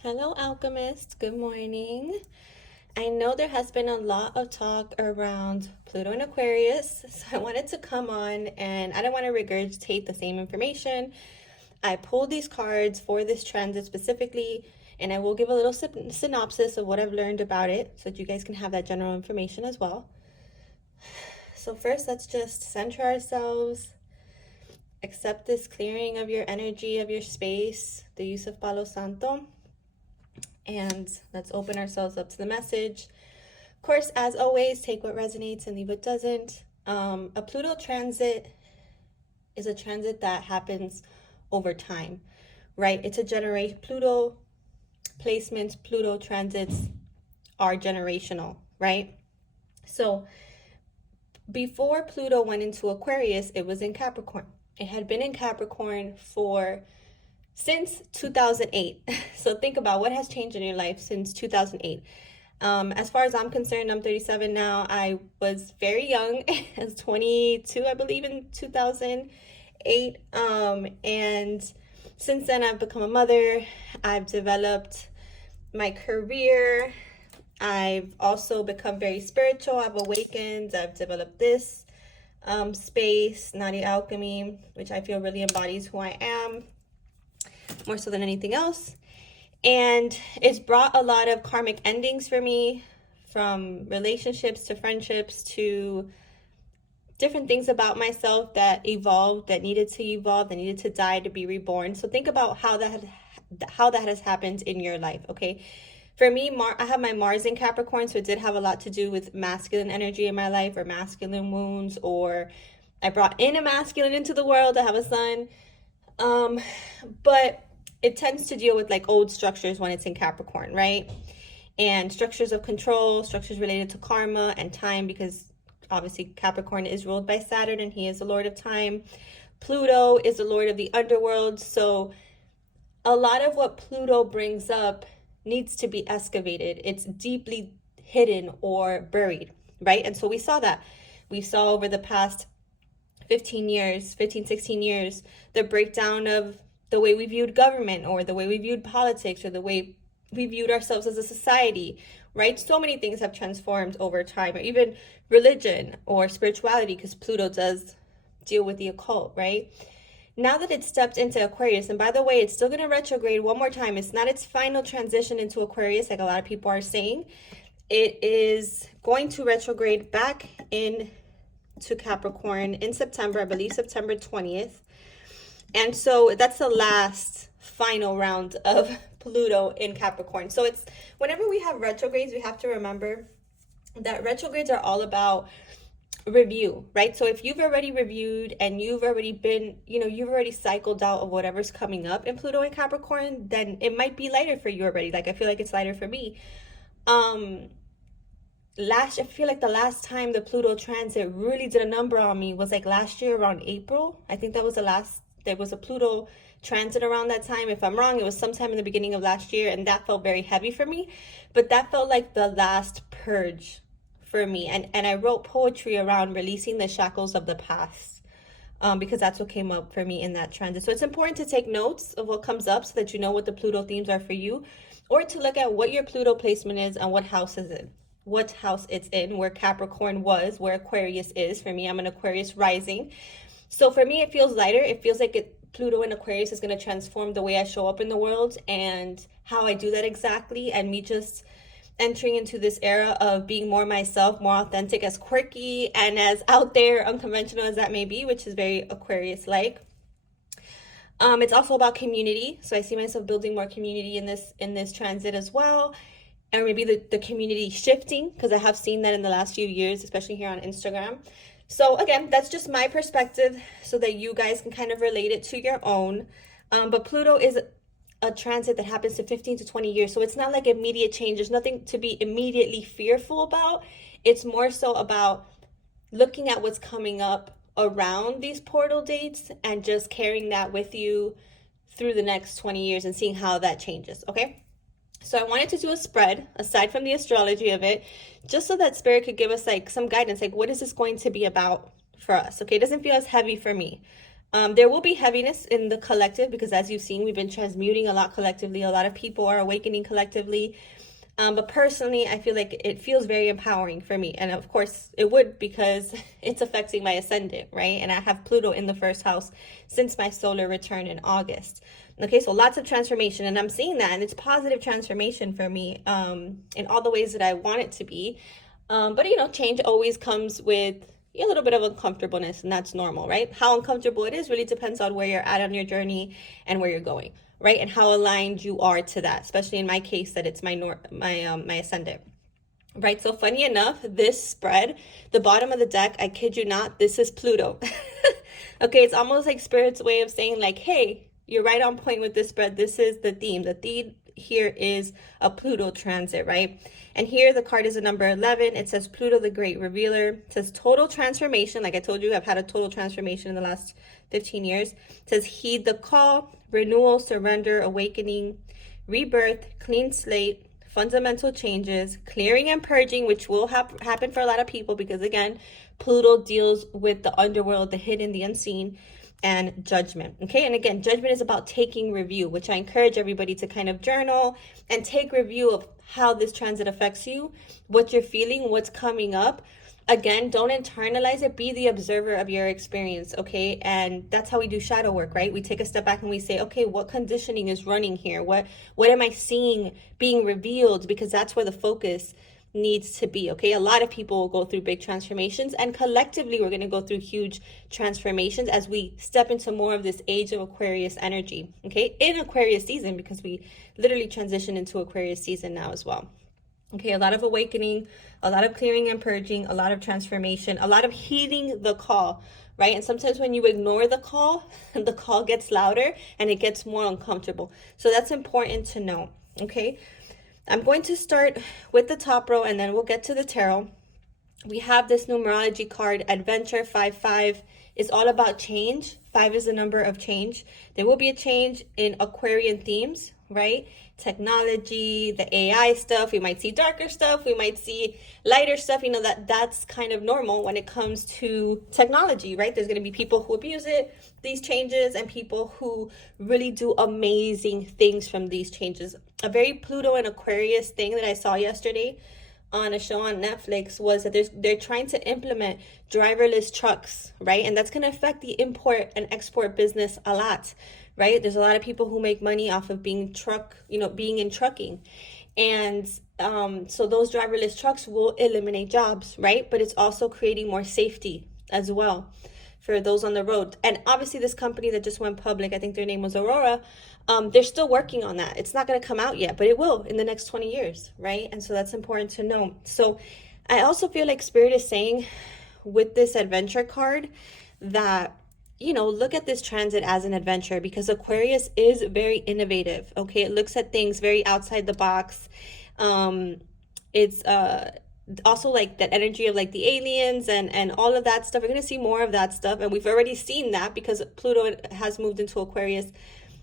Hello, alchemists. Good morning. I know there has been a lot of talk around Pluto and Aquarius, so I wanted to come on and I don't want to regurgitate the same information. I pulled these cards for this transit specifically, and I will give a little synopsis of what I've learned about it so that you guys can have that general information as well. So, first, let's just center ourselves, accept this clearing of your energy, of your space, the use of Palo Santo. And let's open ourselves up to the message. Of course, as always, take what resonates and leave what doesn't. A Pluto transit is a transit that happens over time, right? It's a generation. Pluto placements, Pluto transits are generational, right? So before Pluto went into Aquarius, it was in Capricorn. It had been in Capricorn since 2008. So think about what has changed in your life since 2008. As far as I'm concerned, I'm 37 now. I was very young. I was 22, I believe, in 2008. And since then, I've become a mother. I've developed my career. I've also become very spiritual. I've awakened. I've developed this space, Nadi Alchemy, which I feel really embodies who I am, more so than anything else. And it's brought a lot of karmic endings for me, from relationships to friendships to different things about myself that evolved, that needed to evolve, that needed to die to be reborn. So think about how that has happened in your life, okay? For me, I have my Mars in Capricorn, so it did have a lot to do with masculine energy in my life, or masculine wounds, or I brought in a masculine into the world. I have a son. But it tends to deal with like old structures when it's in Capricorn, right? And structures of control, structures related to karma and time, because obviously Capricorn is ruled by Saturn and he is the Lord of time. Pluto is the Lord of the underworld. So a lot of what Pluto brings up needs to be excavated. It's deeply hidden or buried, right? And so we saw that. We saw over the past 16 years, the breakdown of the way we viewed government, or the way we viewed politics, or the way we viewed ourselves as a society, right? So many things have transformed over time, or even religion or spirituality, because Pluto does deal with the occult, right? Now that it's stepped into Aquarius, and by the way, it's still going to retrograde one more time. It's not its final transition into Aquarius, like a lot of people are saying. It is going to retrograde back in to Capricorn in September, I believe September 20th. And so that's the last final round of Pluto in Capricorn. So it's whenever we have retrogrades, we have to remember that retrogrades are all about review, right? So if you've already reviewed and you've already been, you've already cycled out of whatever's coming up in Pluto and Capricorn, then it might be lighter for you already. Like I feel like it's lighter for me. I feel like the last time the Pluto transit really did a number on me was like last year around April. I think that was there was a Pluto transit around that time. If I'm wrong, it was sometime in the beginning of last year, and that felt very heavy for me. But that felt like the last purge for me. And I wrote poetry around releasing the shackles of the past, because that's what came up for me in that transit. So it's important to take notes of what comes up so that you know what the Pluto themes are for you, or to look at what your Pluto placement is and what house it's in, where Capricorn was, where Aquarius is. For me, I'm an Aquarius rising. So for me, it feels lighter. It feels like Pluto in Aquarius is going to transform the way I show up in the world and how I do that exactly. And me just entering into this era of being more myself, more authentic, as quirky and as out there, unconventional as that may be, which is very Aquarius-like. It's also about community. So I see myself building more community in this transit as well. And maybe the community shifting, because I have seen that in the last few years, especially here on Instagram. So again, that's just my perspective so that you guys can kind of relate it to your own. But Pluto is a transit that happens to 15 to 20 years. So it's not like immediate change. There's nothing to be immediately fearful about. It's more so about looking at what's coming up around these portal dates and just carrying that with you through the next 20 years and seeing how that changes, okay? So I wanted to do a spread aside from the astrology of it, just so that Spirit could give us like some guidance, like what is this going to be about for us? Okay, it doesn't feel as heavy for me. There will be heaviness in the collective because, as you've seen, we've been transmuting a lot collectively. A lot of people are awakening collectively. But personally, I feel like it feels very empowering for me. And of course, it would because it's affecting my ascendant, right? And I have Pluto in the first house since my solar return in August. Okay, so lots of transformation. And I'm seeing that. And it's positive transformation for me in all the ways that I want it to be. But, you know, change always comes with a little bit of uncomfortableness, and that's normal, right? How uncomfortable it is really depends on where you're at on your journey and where you're going, right? And how aligned you are to that, especially in my case that it's my ascendant, right? So funny enough, this spread, the bottom of the deck, I kid you not, this is Pluto. Okay, it's almost like Spirit's way of saying like, hey, you're right on point with this spread. This is the theme. The theme here is a Pluto transit, right? And here the card is a number 11. It says Pluto, the great revealer. It says total transformation. Like I told you, I've had a total transformation in the last 15 years. It says heed the call, renewal, surrender, awakening, rebirth, clean slate, fundamental changes, clearing and purging, which will happen for a lot of people because, again, Pluto deals with the underworld, the hidden, the unseen, and judgment. Okay, and again, judgment is about taking review, which I encourage everybody to kind of journal and take review of how this transit affects you, what you're feeling, what's coming up. Again, don't internalize it. Be the observer of your experience, okay? And that's how we do shadow work, right? We take a step back and we say, okay, what conditioning is running here? What am I seeing being revealed? Because that's where the focus needs to be, okay? A lot of people will go through big transformations, and collectively we're going to go through huge transformations as we step into more of this age of Aquarius energy, okay? In Aquarius season, because we literally transition into Aquarius season now as well. Okay, a lot of awakening, a lot of clearing and purging, a lot of transformation, a lot of heeding the call, right? And sometimes when you ignore the call gets louder and it gets more uncomfortable. So that's important to know, okay? I'm going to start with the top row and then we'll get to the tarot. We have this numerology card, Adventure 5-5 is all about change. 5 is the number of change. There will be a change in Aquarian themes, right? Technology, the AI stuff. We might see darker stuff. We might see lighter stuff. You know, that's kind of normal when it comes to technology, right? There's going to be people who abuse it, these changes, and people who really do amazing things from these changes. A very Pluto and Aquarius thing that I saw yesterday on a show on Netflix was that they're trying to implement driverless trucks, right? And that's going to affect the import and export business a lot, right? There's a lot of people who make money off of being in trucking. And so those driverless trucks will eliminate jobs, right? But it's also creating more safety as well for those on the road. And obviously this company that just went public, I think their name was Aurora, they're still working on that. It's not going to come out yet, but it will in the next 20 years, right? And so that's important to know. So I also feel like Spirit is saying with this adventure card that, you know, look at this transit as an adventure because Aquarius is very innovative, okay? It looks at things very outside the box. It's also like that energy of like the aliens and all of that stuff. We're going to see more of that stuff. And we've already seen that because Pluto has moved into Aquarius,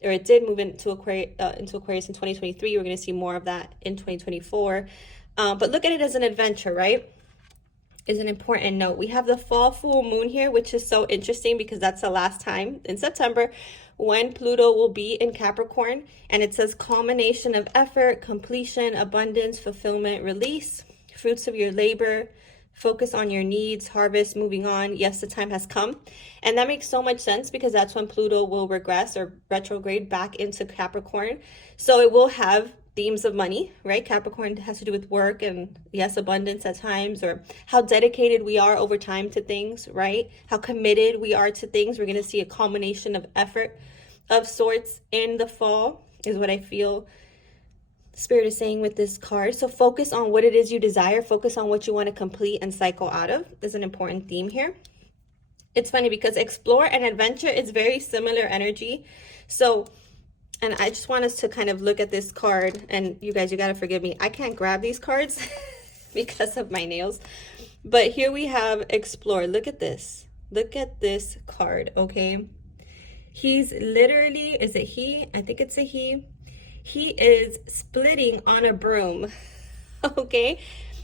or it did move into Aquarius in 2023. We're going to see more of that in 2024. But look at it as an adventure, right? Is an important note. We have the fall full moon here, which is so interesting because that's the last time in September when Pluto will be in Capricorn. And it says culmination of effort, completion, abundance, fulfillment, release, fruits of your labor, focus on your needs, harvest, moving on. Yes, the time has come. And that makes so much sense because that's when Pluto will regress or retrograde back into Capricorn. So it will have themes of money, right? Capricorn has to do with work and yes, abundance at times, or how dedicated we are over time to things, right? How committed we are to things. We're going to see a culmination of effort of sorts in the fall is what I feel Spirit is saying with this card. So focus on what it is you desire. Focus on what you want to complete and cycle out of. Is an important theme here. It's funny because explore and adventure is very similar energy. So, and I just want us to kind of look at this card. And you guys, you got to forgive me. I can't grab these cards because of my nails. But here we have explore. Look at this. Look at this card, okay? He's literally, is it he? I think it's a he. He is splitting on a broom, okay?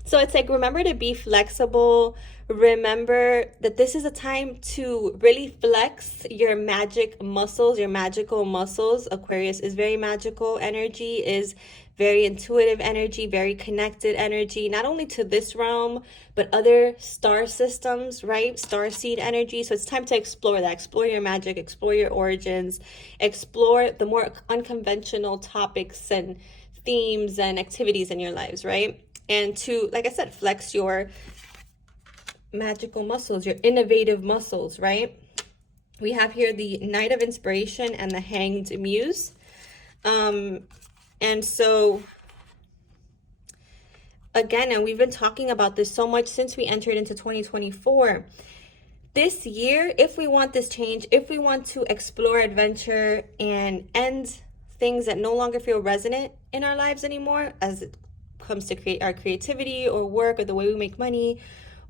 So it's like, remember to be flexible, Remember that this is a time to really flex your magic muscles, your magical muscles. Aquarius is very magical energy, is very intuitive energy, very connected energy, not only to this realm, but other star systems, right? Star seed energy. So it's time to explore that. Explore your magic, explore your origins, explore the more unconventional topics and themes and activities in your lives, right? And to, like I said, flex your magical muscles, your innovative muscles, right? We have here the Knight of Inspiration and the Hanged Muse. And so, again, and we've been talking about this so much since we entered into 2024. This year, if we want this change, if we want to explore adventure and end things that no longer feel resonant in our lives anymore, as it comes to create our creativity or work or the way we make money,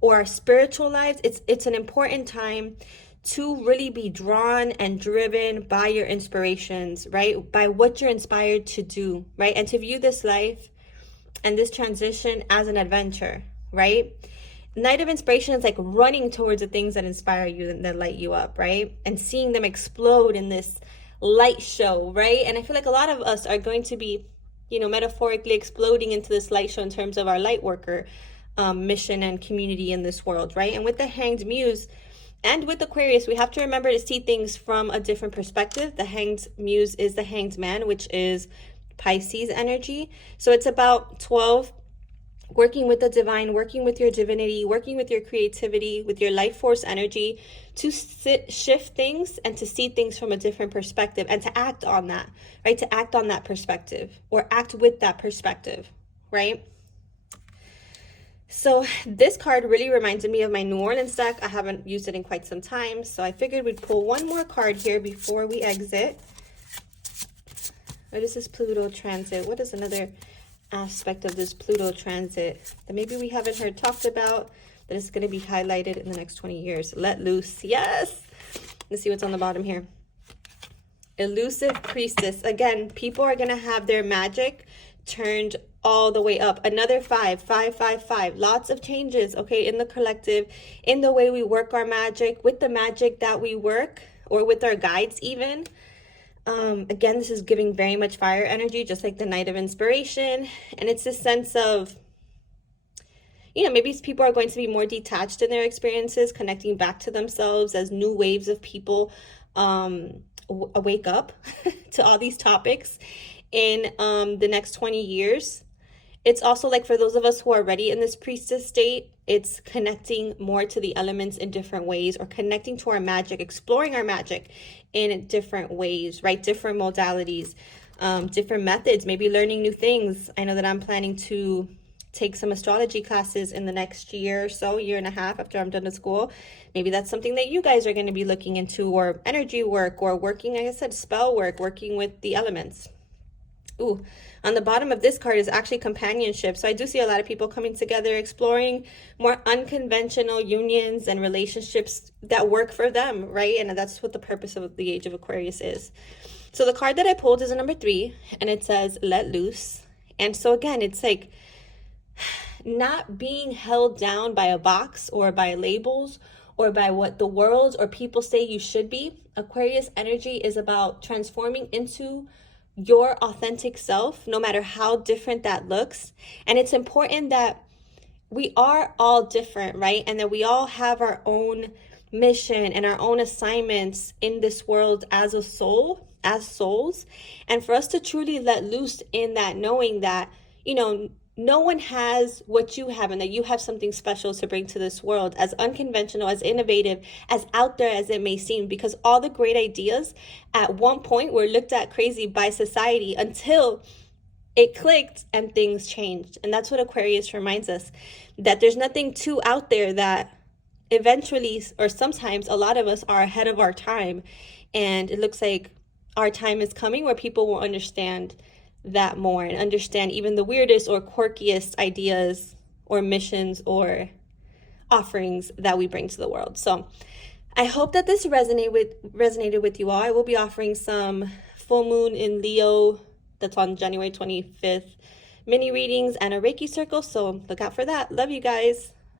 or our spiritual lives, it's an important time to really be drawn and driven by your inspirations, right? By what you're inspired to do, right? And to view this life and this transition as an adventure, right? Night of Inspiration is like running towards the things that inspire you and that light you up, right? And seeing them explode in this light show, right? And I feel like a lot of us are going to be, metaphorically exploding into this light show in terms of our light worker mission and community in this world, right? And with the Hanged Muse and with Aquarius, we have to remember to see things from a different perspective. The Hanged Muse is the Hanged Man, which is Pisces energy. So it's about 12, working with the divine, working with your divinity, working with your creativity, with your life force energy to shift things and to see things from a different perspective and to act on that, right? To act on that perspective or act with that perspective, right? So this card really reminded me of my New Orleans deck. I haven't used it in quite some time, so I figured we'd pull one more card here before we exit. What is this Pluto transit? What is another aspect of this Pluto transit that maybe we haven't heard talked about that is going to be highlighted in the next 20 years? Let loose. Yes. Let's see what's on the bottom here. Elusive Priestess. Again, people are going to have their magic turned all the way up. Another 5, 5, 5, 5. Lots of changes, okay, in the collective, in the way we work our magic, with the magic that we work, or with our guides even. Again, this is giving very much fire energy, just like the Knight of Inspiration. And it's this sense of, maybe people are going to be more detached in their experiences, connecting back to themselves as new waves of people wake up to all these topics in the next 20 years. It's also like for those of us who are already in this priestess state, it's connecting more to the elements in different ways, or connecting to our magic, exploring our magic in different ways, right? Different modalities, different methods, maybe learning new things. I know that I'm planning to take some astrology classes in the next year or so, year and a half after I'm done with school. Maybe that's something that you guys are going to be looking into, or energy work, or working, like I said, spell work, working with the elements. Ooh, on the bottom of this card is actually companionship. So I do see a lot of people coming together, exploring more unconventional unions and relationships that work for them, right? And that's what the purpose of the Age of Aquarius is. So the card that I pulled is a number 3, and it says, let loose. And so again, it's like not being held down by a box or by labels or by what the world or people say you should be. Aquarius energy is about transforming into your authentic self, no matter how different that looks. And it's important that we are all different, right? And that we all have our own mission and our own assignments in this world as a soul, as souls. And for us to truly let loose in that, knowing that, no one has what you have, and that you have something special to bring to this world, as unconventional, as innovative, as out there as it may seem, because all the great ideas at one point were looked at crazy by society until it clicked and things changed. And that's what Aquarius reminds us, that there's nothing too out there, that eventually, or sometimes a lot of us are ahead of our time. And it looks like our time is coming where people will understand that more, and understand even the weirdest or quirkiest ideas or missions or offerings that we bring to the world. So I hope that this resonated with you all. I will be offering some full moon in Leo that's on January 25th mini readings and a Reiki circle, so look out for that. Love you guys.